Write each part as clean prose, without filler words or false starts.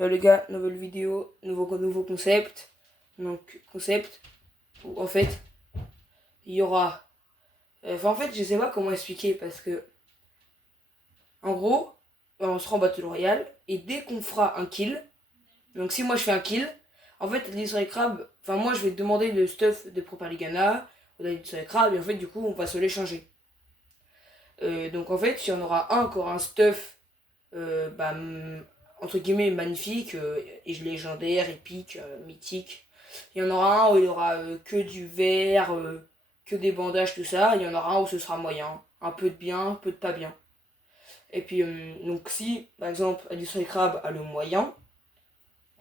Yo les gars, nouvelle vidéo, nouveau concept. Donc concept où en fait il y aura... en fait je sais pas comment expliquer parce que en gros on sera en Battle Royale et dès qu'on fera un kill, donc si moi je fais un kill, en fait Adil sur les crabes, enfin moi je vais demander le stuff de Propaligana ou d'Adil sur les crabes et en fait du coup on va se l'échanger. Donc en fait il y en aura un qui aura un stuff entre guillemets magnifique, et légendaire, épique, mythique. Il y en aura un où il y aura que du vert, que des bandages, tout ça. Il y en aura un où ce sera moyen. Un peu de bien, un peu de pas bien. Et puis, donc si, par exemple, Addition et Crab a le moyen,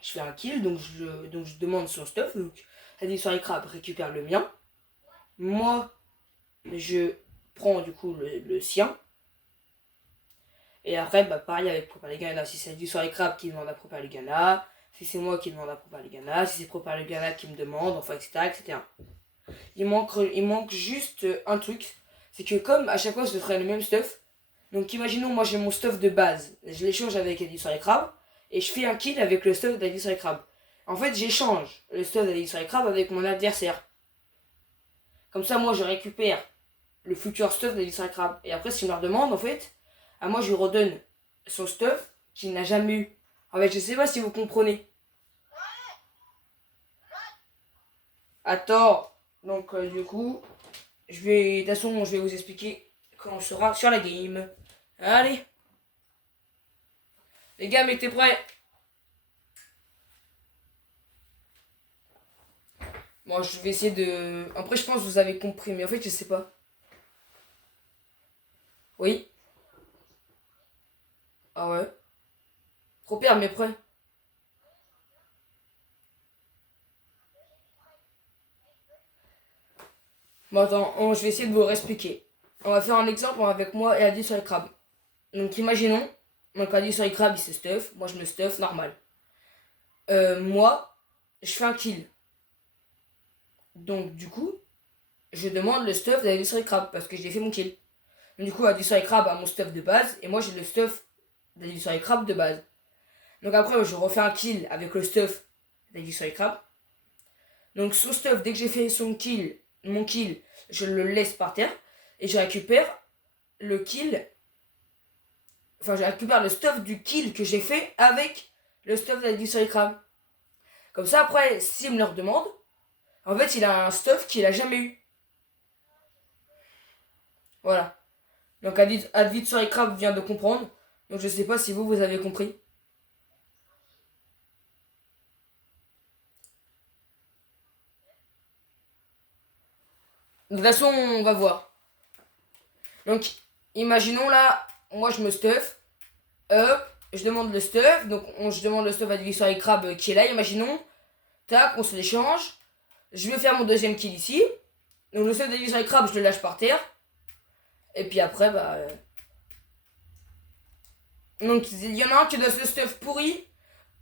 je fais un kill, donc je demande son stuff. Donc Addition et Crab récupère le mien. Moi, je prends du coup le sien. Et après, pareil avec Propaligana. Si c'est du sur les crabes qui demande à Propaligana, si c'est moi qui demande à Propaligana, si c'est Propaligana qui me demande, enfin, etc., etc. Il manque juste un truc. C'est que comme à chaque fois, je ferai le même stuff. Donc, imaginons, moi, j'ai mon stuff de base. Je l'échange avec Eddie sur les crabes. Et je fais un kill avec le stuff d'Eddie sur les crabes. En fait, j'échange le stuff d'Eddie sur les crabes avec mon adversaire. Comme ça, moi, je récupère le futur stuff d'Eddie sur les crabes. Et après, s'il me leur demande, en fait, à moi, je lui redonne son stuff qu'il n'a jamais eu. En fait, je sais pas si vous comprenez. Attends. Donc, du coup, de toute façon, je vais vous expliquer quand on sera sur la game. Allez. Les gars, mettez prêts. Bon, je vais essayer de... Après, je pense que vous avez compris, mais en fait, je sais pas. Oui. Ah ouais. Trop pire, mais prêt. Bon, attends, je vais essayer de vous réexpliquer. On va faire un exemple avec moi et Adi sur les crabes. Donc, imaginons, donc Adi sur les crabes, il se stuff. Moi, je me stuff, normal. Moi, je fais un kill. Donc, du coup, je demande le stuff d'Adi sur les crabes parce que j'ai fait mon kill. Donc, du coup, Adi sur les crabes a mon stuff de base et moi, j'ai le stuff d'Adi sur les crabes de base. Donc, après, je refais un kill avec le stuff d'Adi sur les crabes. Donc, son stuff, dès que j'ai fait mon kill, je le laisse par terre et je récupère le kill. Enfin, je récupère le stuff du kill que j'ai fait avec le stuff d'Adi sur les crabes. Comme ça, après, s'il me le redemande, en fait, il a un stuff qu'il a jamais eu. Voilà. Donc, Advid sur les crabes vient de comprendre. Donc, je sais pas si vous avez compris. De toute façon, on va voir. Donc, imaginons là, moi je me stuff. Hop, je demande le stuff. Donc, je demande le stuff à Advid sur les crabes qui est là, imaginons. Tac, on se l'échange. Je vais faire mon deuxième kill ici. Donc, le stuff d'Advid sur les crabes, je le lâche par terre. Et puis après, donc, il y en a un qui donne le stuff pourri,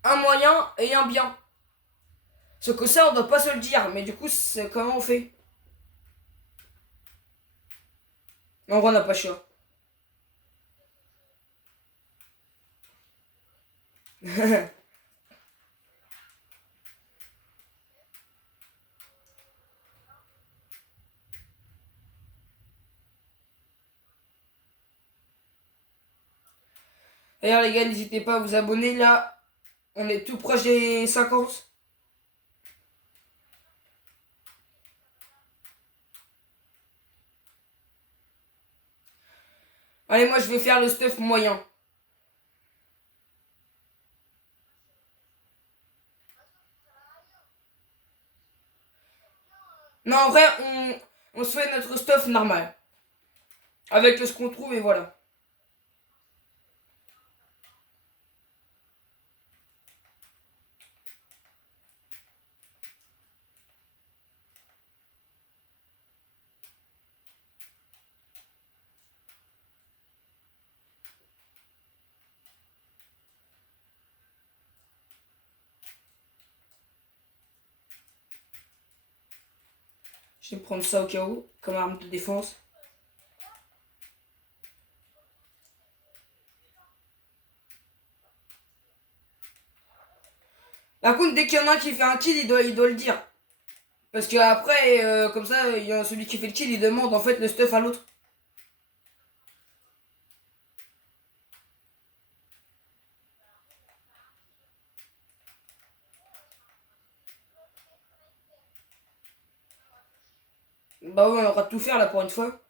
un moyen et un bien. Sauf que ça, on doit pas se le dire. Mais du coup, comment on fait? En gros, on n'a pas le choix. D'ailleurs, les gars, n'hésitez pas à vous abonner là. On est tout proche des 50. Allez, moi je vais faire le stuff moyen. Non, en vrai, on se fait notre stuff normal. Avec ce qu'on trouve et voilà. Je vais prendre ça au cas où, comme arme de défense. Par contre, dès qu'il y en a un qui fait un kill, il doit le dire. Parce que après, comme ça, il y a celui qui fait le kill, il demande en fait le stuff à l'autre. Bah ouais, on aura tout faire là pour une fois.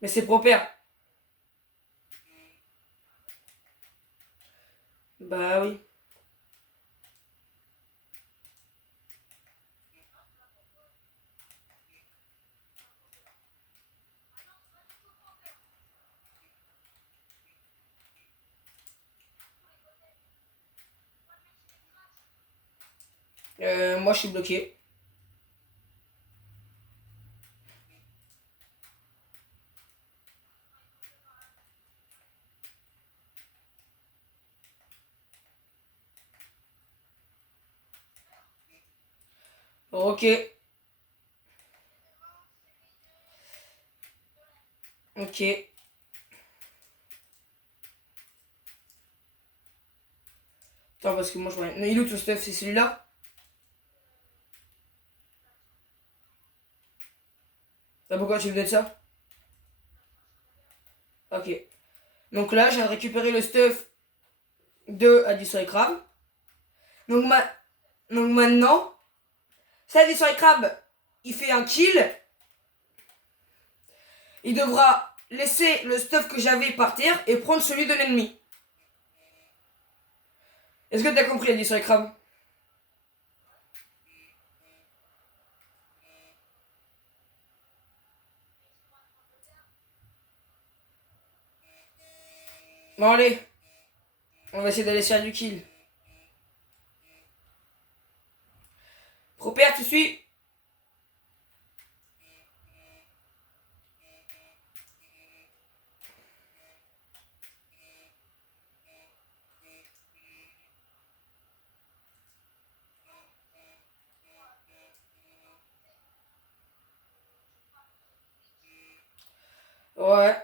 Mais c'est pro père. Bah oui. Moi, je suis bloqué. Ok. Ok. Attends, parce que moi, je vois rien. Mais il est où ton stuff? C'est celui-là? Ah, pourquoi tu me donnes ça? Ok. Donc là, j'ai récupéré le stuff de Addison et Crab. Donc, Donc maintenant, si Addison et Crab, il fait un kill, il devra laisser le stuff que j'avais par terre et prendre celui de l'ennemi. Est-ce que t'as compris, Addison et Crab? Bon, allez. On va essayer d'aller se faire du kill. Propère, tu suis? Ouais.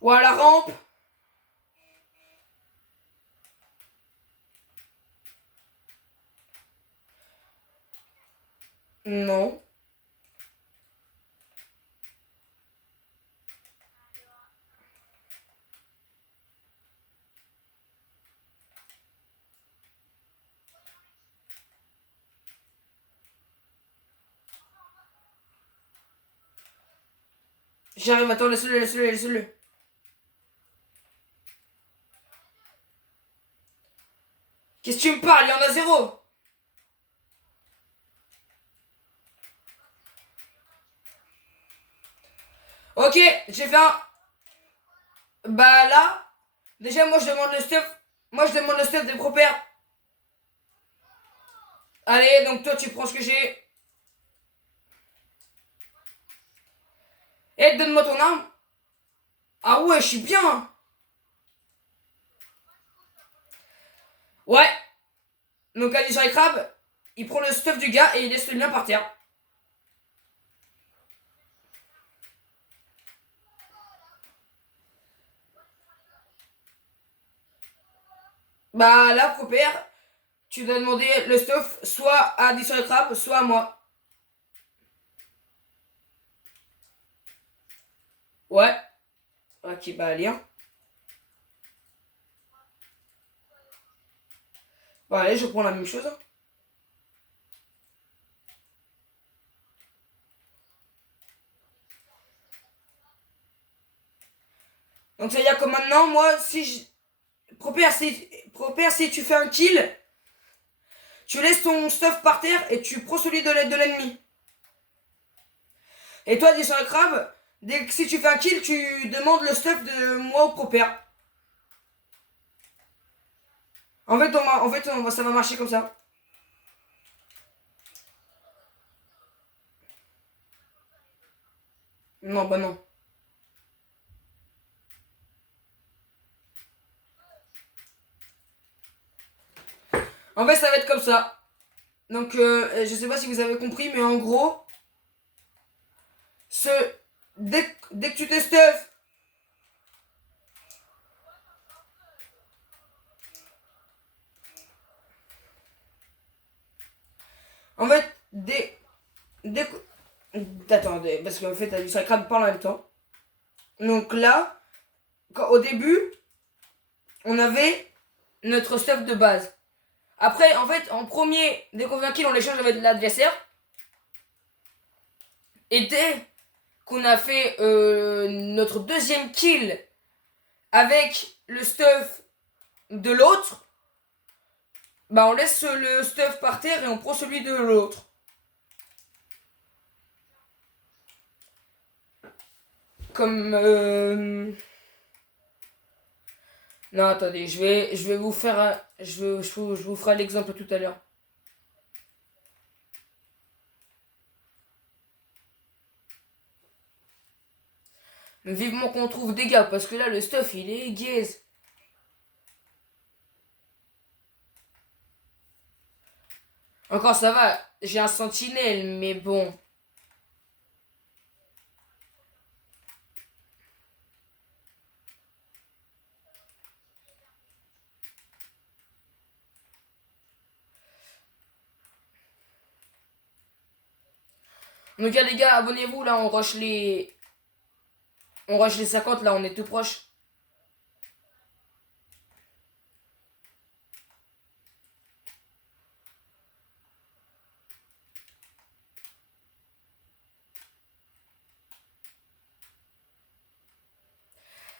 Ouais, la rampe. Non. J'arrive, attends, laisse-le, laisse-le, laisse-le. Qu'est-ce que tu me parles? Il y en a zéro. Ok, j'ai fait un. Bah là, déjà, moi, je demande le stuff. Moi, je demande le stuff des propères. Allez, donc toi, tu prends ce que j'ai. Et donne-moi ton arme. Ah ouais, je suis bien. Ouais. Donc, Ali sur les crabes, il prend le stuff du gars et il laisse le mien par terre. Bah là, propère, tu dois demander le stuff soit à Ali sur les crabes, soit à moi. Ouais. Ok, bah allez, hein. Bah allez, je prends la même chose, hein. Donc ça veut dire que maintenant, moi, si je... Propère, si tu fais un kill, tu laisses ton stuff par terre et tu prends celui de l'ennemi. Et toi, dis sur le crabe, dès que si tu fais un kill, tu demandes le stuff de moi au propère. Ça va marcher comme ça. Non, bah non. En fait, ça va être comme ça. Donc, je sais pas si vous avez compris, mais en gros, ce, dès que tu te stuffes, en fait, dès que... Attendez, parce qu'en fait, ça crabe pas en même temps. Donc là, au début, on avait notre stuff de base. Après, en fait, en premier, dès qu'on fait un kill, on l'échange avec l'adversaire. Et dès qu'on a fait notre deuxième kill avec le stuff de l'autre, bah on laisse le stuff par terre et on prend celui de l'autre. Comme non, attendez, je vais vous faire un... je vous ferai l'exemple tout à l'heure. Vivement qu'on trouve des gars, parce que là, le stuff, il est gaze. Encore, ça va, j'ai un sentinelle, mais bon. Donc, les gars, abonnez-vous, là, on rush les... On rush les 50, là, on est tout proche.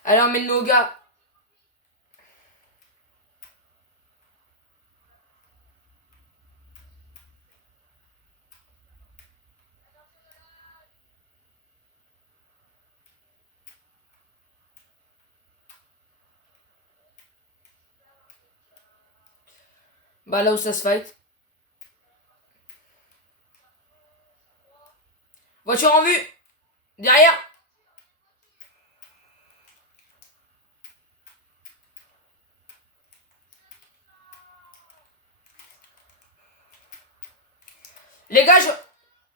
Alors, mais nos gars... Bah, là où ça se fight. Voiture en vue! Derrière! Les gars,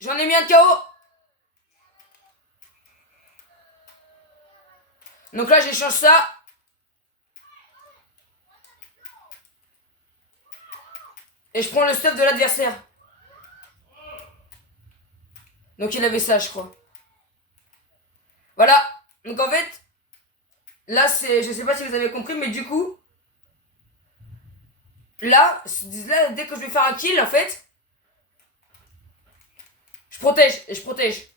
j'en ai mis un de KO! Donc là, j'échange ça. Et je prends le stuff de l'adversaire. Donc il avait ça, je crois. Voilà. Donc en fait, là, c'est... Je sais pas si vous avez compris, mais du coup... Là, dès que je vais faire un kill, en fait... Je protège, et je protège.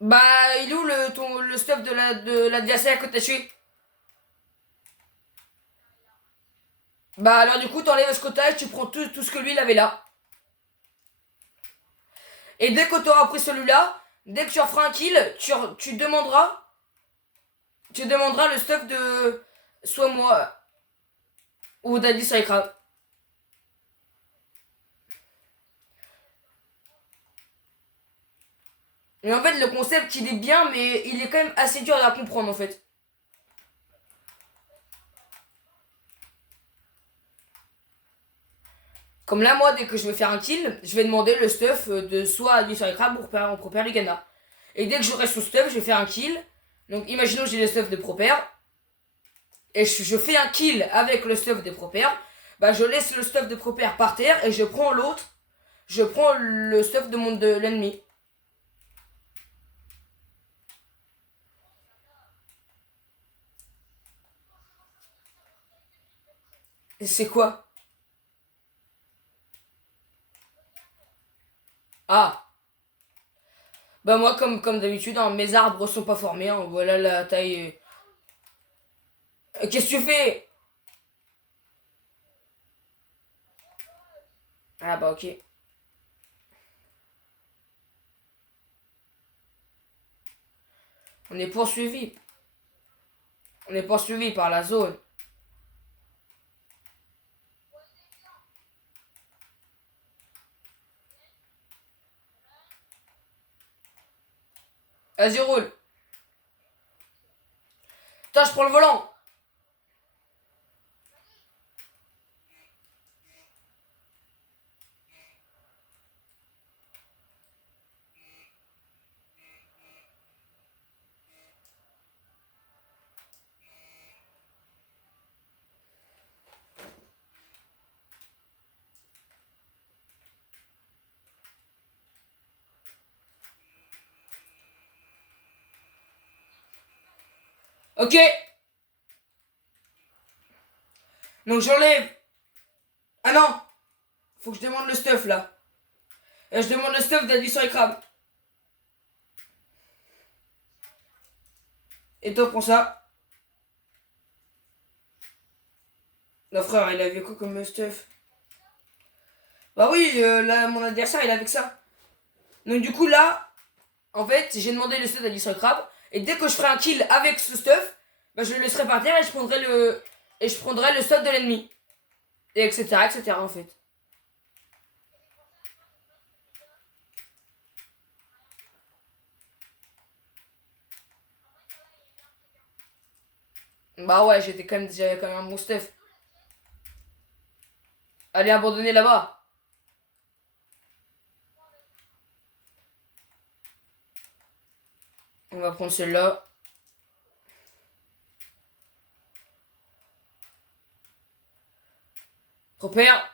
Bah, il est où le stuff de l'adversaire que t'as tué? Bah, alors du coup, t'enlèves ce cottage, tu prends tout ce que lui, il avait là. Et dès que t'auras pris celui-là, dès que tu referas un kill, tu demanderas... Tu demanderas le stuff de... Soit moi... Ou Daddy Cycrab. Et en fait, le concept, il est bien, mais il est quand même assez dur à comprendre, en fait. Comme là, moi, dès que je vais faire un kill, je vais demander le stuff de soit du Crab ou Proper Legana. Et dès que j'aurai son stuff, je vais faire un kill. Donc, imaginons que j'ai le stuff de Proper. Et je fais un kill avec le stuff de Proper. Bah, je laisse le stuff de Proper par terre et je prends l'autre. Je prends le stuff de l'ennemi. Et c'est quoi? Ah. Bah, moi, comme d'habitude, hein, mes arbres sont pas formés. Hein, voilà la taille. Qu'est-ce que tu fais? Ah, bah, ok. On est poursuivi. On est poursuivi par la zone. Vas-y, roule. Attends, je prends le volant. Ok. Donc j'enlève. Ah non. Faut que je demande le stuff là. Je demande le stuff d'Ali sur les crabes. Et toi, prends ça. Non, frère, il avait quoi comme stuff? Bah oui, là, mon adversaire, il avait que ça. Donc du coup, là, en fait, j'ai demandé le stuff d'Ali sur les crabes. Et dès que je ferai un kill avec ce stuff, bah, je le laisserai par terre et je prendrai le stuff de l'ennemi. Et etc., etc., en fait. Bah ouais, j'avais quand même un bon stuff. Allez, abandonner là-bas. On va prendre celle-là. Repère.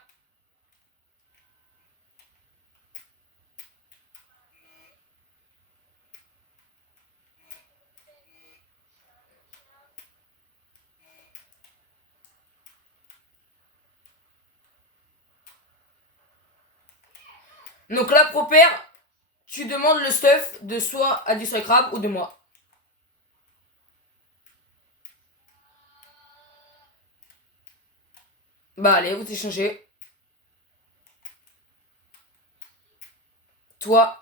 Donc là, propère, tu demandes le stuff de soit Adi sur les crabes ou de moi. Bah allez, vous échangez. Toi.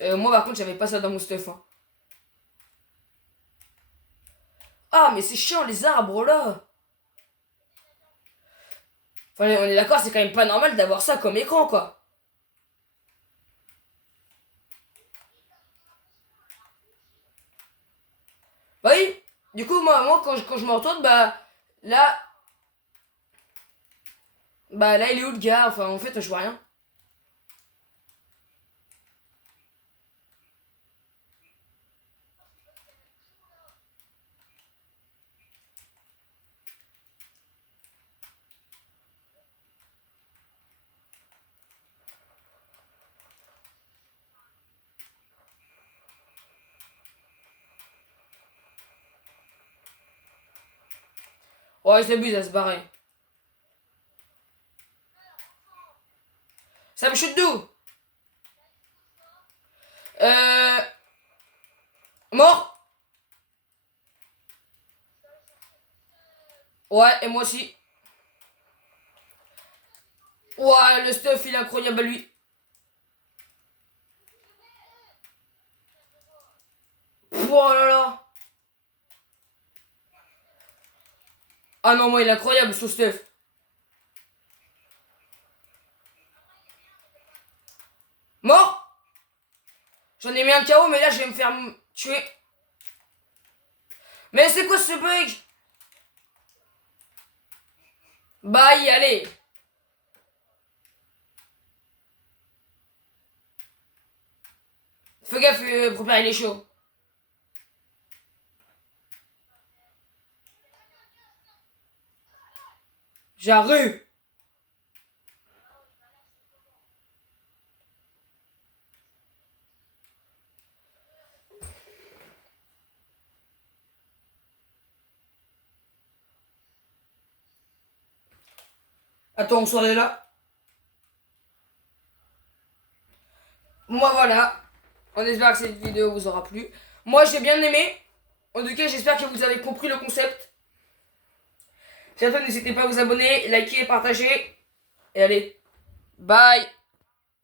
Moi par contre j'avais pas ça dans mon stuff. Hein. Ah mais c'est chiant les arbres là. Enfin on est d'accord, c'est quand même pas normal d'avoir ça comme écran quoi. Bah oui. Du coup moi quand je me retourne là bah là il est où le gars? Enfin en fait je vois rien. Oh il s'abuse à se barrer. Ça me chute d'où? Euh... Mort. Ouais et moi aussi. Ouais le stuff il est incroyable à lui. Oh là là. Ah non moi il est incroyable ce stuff. Mort. J'en ai mis un KO mais là je vais me faire tuer. Mais c'est quoi ce bug? Bye, allez. Fais gaffe, prépare il est chaud. J'arrive. Attends, on sort de là. Moi voilà. On espère que cette vidéo vous aura plu. Moi j'ai bien aimé. En tout cas, j'espère que vous avez compris le concept. Surtout, n'hésitez pas à vous abonner, liker, partager. Et allez, bye.